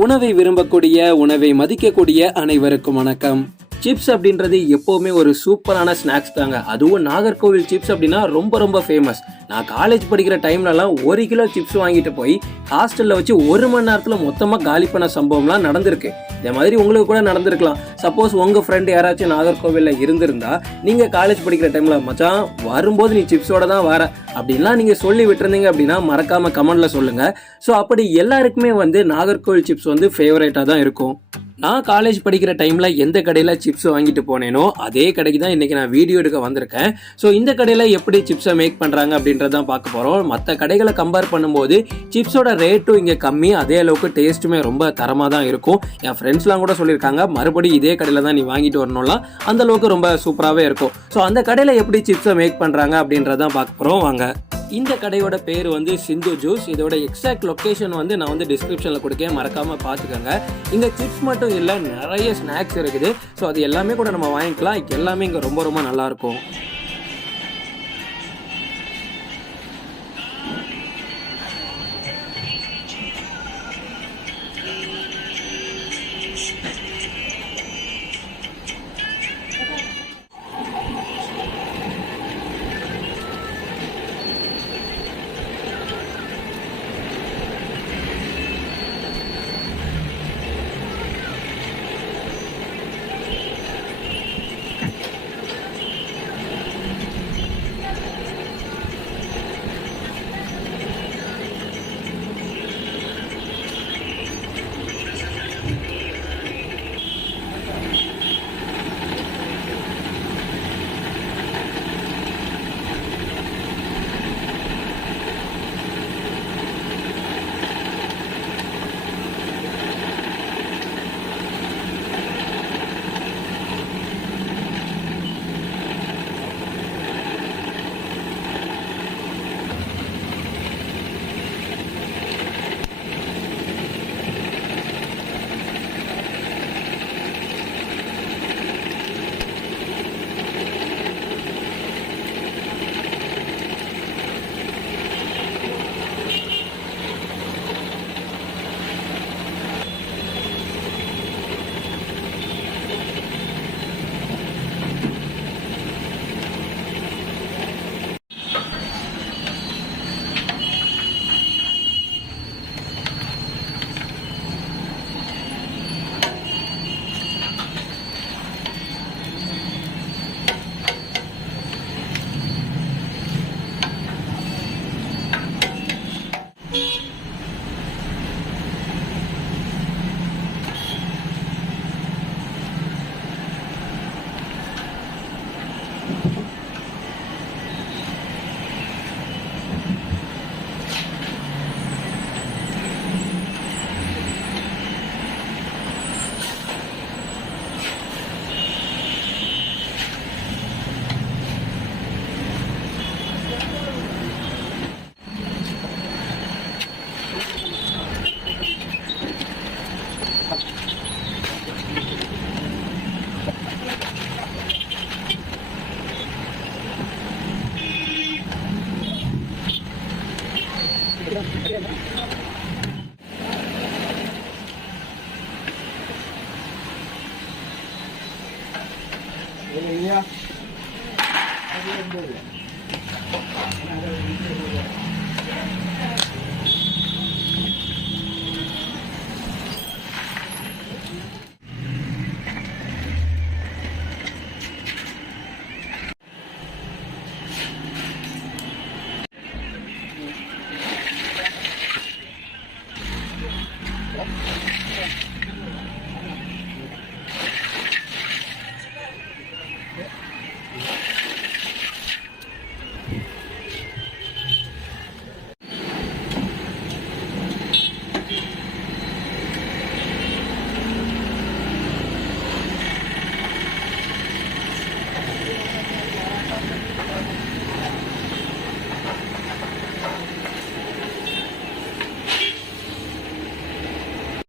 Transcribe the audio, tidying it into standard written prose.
உணவை விரும்பக்கூடிய, உணவை மதிக்கக்கூடிய அனைவருக்கும் வணக்கம். சிப்ஸ் அப்படின்றது எப்போவுமே ஒரு சூப்பரான ஸ்நாக்ஸ் தாங்க. அதுவும் நாகர்கோவில் சிப்ஸ் அப்படின்னா ரொம்ப ரொம்ப ஃபேமஸ். நான் காலேஜ் படிக்கிற டைம்லலாம் 1 கிலோ சிப்ஸ் வாங்கிட்டு போய் ஹாஸ்டலில் வச்சு 1 மணி நேரத்தில் மொத்தமாக காலி பண்ண சம்பவம்லாம் நடந்திருக்கு. இதே மாதிரி உங்களுக்கு கூட நடந்திருக்கலாம். சப்போஸ் உங்கள் ஃப்ரெண்டு யாராச்சும் நாகர்கோவிலில் இருந்திருந்தா நீங்கள் காலேஜ் படிக்கிற டைமில் மச்சான் வரும்போது நீ சிப்ஸோட தான் வர அப்படின்லாம் நீங்கள் சொல்லி விட்டுருந்தீங்க அப்படின்னா மறக்காமல் கமெண்டில் சொல்லுங்கள். ஸோ அப்படி எல்லாருக்குமே நாகர்கோவில் சிப்ஸ் ஃபேவரேட்டாக தான் இருக்கும். நான் காலேஜ் படிக்கிற டைமில் எந்த கடையில் சிப்ஸ் வாங்கிட்டு போனேனோ அதே கடைக்கு தான் இன்றைக்கி நான் வீடியோ எடுக்க வந்திருக்கேன். ஸோ இந்த கடையில் எப்படி சிப்ஸை மேக் பண்ணுறாங்க அப்படின்றதான் பார்க்க போகிறோம். மற்ற கடைகளை கம்பேர் பண்ணும்போது சிப்ஸோட ரேட்டும் இங்கே கம்மி, அதே அளவுக்கு டேஸ்ட்டுமே ரொம்ப தரமாக தான் இருக்கும். என் ஃப்ரெண்ட்ஸ்லாம் கூட சொல்லியிருக்காங்க மறுபடியும் இதே கடையில் தான் நீ வாங்கிட்டு வரணும்லாம், அந்தளவுக்கு ரொம்ப சூப்பராகவே இருக்கும். ஸோ அந்த கடையில் எப்படி சிப்ஸை மேக் பண்ணுறாங்க அப்படின்றதான் பார்க்க போகிறோம் வாங்க. இந்த கடையோட பேர் சிந்துஜூஸ். இதோட எக்ஸாக்ட் லொக்கேஷன் நான் டிஸ்கிரிப்ஷனில் கொடுக்கேன், மறக்காமல் பார்த்துக்கோங்க. இங்கே சிப்ஸ் மட்டும் இல்லை, நிறைய ஸ்நாக்ஸ் இருக்குது. ஸோ அது எல்லாமே கூட நம்ம வாங்கிக்கலாம். எல்லாமே இங்கே ரொம்ப ரொம்ப நல்லாயிருக்கும்.